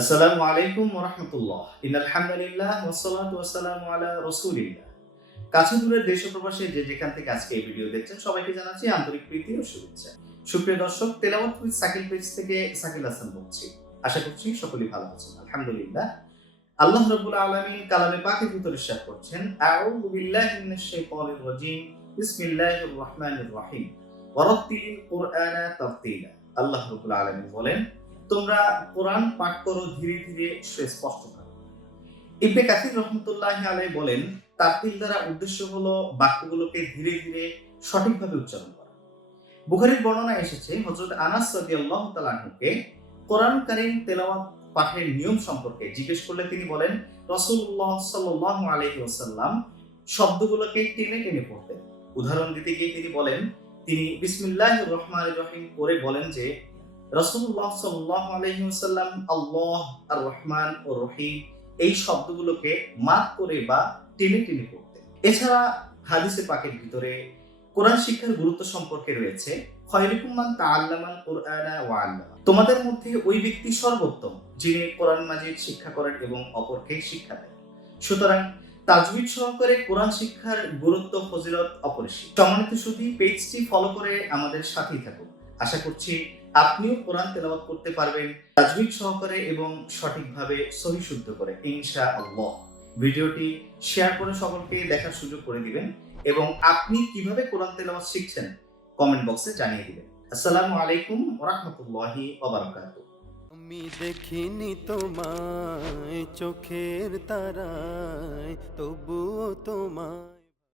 আসসালামু আলাইকুম ওয়া রাহমাতুল্লাহ। ইন্নাল হামদুলিল্লাহ ওয়াসসালাতু ওয়াসসালামু আলা রাসূলিল্লাহ। কাছে দূরের দেশ ও প্রবাসে যে যেখান থেকে আজকে এই ভিডিও দেখছেন সবাইকে জানাচ্ছি আন্তরিক প্রীতি ও শুভেচ্ছা। সুপ্রিয় দর্শক, তেলাওয়াত উইথ সাকিল পেজ থেকে সাকিল হাসান বলছি। আশা করছি সকলেই ভালো আছেন। আলহামদুলিল্লাহ। আল্লাহ রাব্বুল আলামিন কালামে পাকের ভিতরে ইরশাদ করছেন, আউযু বিল্লাহি মিনাশ শাইতানির রাজীম। বিসমিল্লাহির রাহমানির রাহিম। ওয়ারাত্তিলিল কুরআনা তারতিলা। আল্লাহ রাব্বুল আলামিন বলেন, তোমরা কোরআন পাঠ করো ধীরে ধীরে স্পষ্টভাবে। ইবনে কাসির রাহমাতুল্লাহি আলাইহি বলেন, তারতিল দ্বারা উদ্দেশ্য হলো বাক্যগুলোকে ধীরে ধীরে সঠিকভাবে উচ্চারণ করা। বুখারীর বর্ণনায় এসেছে, হযরত আনাস রাদিয়াল্লাহু তাআলা আনহুকে কোরআন কারীম তেলাওয়াত পাঠের নিয়ম সম্পর্কে জিজ্ঞেস করলে তিনি বলেন, রাসূলুল্লাহ সাল্লাল্লাহু আলাইহি ওয়াসাল্লাম শব্দগুলোকে টেনে টেনে পড়তেন। উদাহরণ দিতে গিয়ে তিনি বলেন, তিনি বিসমিল্লাহির রহমানির রহিম করে বলেন যে রাসূলুল্লাহ সাল্লাল্লাহু আলাইহি ওয়াসাল্লাম আল্লাহ আর রহমান ও রহিম এই শব্দগুলোকে মাত করে বা টেনে টেনে পড়তেন। এছাড়া হাদিসে পাকের ভিতরে কোরআন শিক্ষার গুরুত্ব সম্পর্কে রয়েছে, খায়রুকুম মান তাআল্লামাল কুরআনা ওয়া আল্লামা। তোমাদের মধ্যে ওই ব্যক্তি সর্বোত্তম যিনি কোরআন মাজিদ শিক্ষা করেন এবং অপরকে শিক্ষা দেন। সুতরাং তাজবিদ সহকারে কোরআন শিক্ষার গুরুত্ব ফজিলত অপরিসীম। সম্মানিত সুধী, পেজটি ফলো করে আমাদের সাথেই থাকুন। আশা করছি আপনিও কোরআন তেলাওয়াত করতে পারবেন তাজবিদ সহকারে এবং সঠিকভাবে সহি শুদ্ধ করে ইনশাআল্লাহ। ভিডিওটি শেয়ার করে সকলকে দেখার সুযোগ করে দিবেন এবং আপনি কিভাবে কোরআন তেলাওয়াত শিখছেন কমেন্ট বক্সে জানিয়ে দিবেন। আসসালামু আলাইকুম ওয়া রাহমাতুল্লাহি ওয়া বারাকাতুহু। আমি দেখিনি তোমায় চোখের তারায়, তবুও তোমায়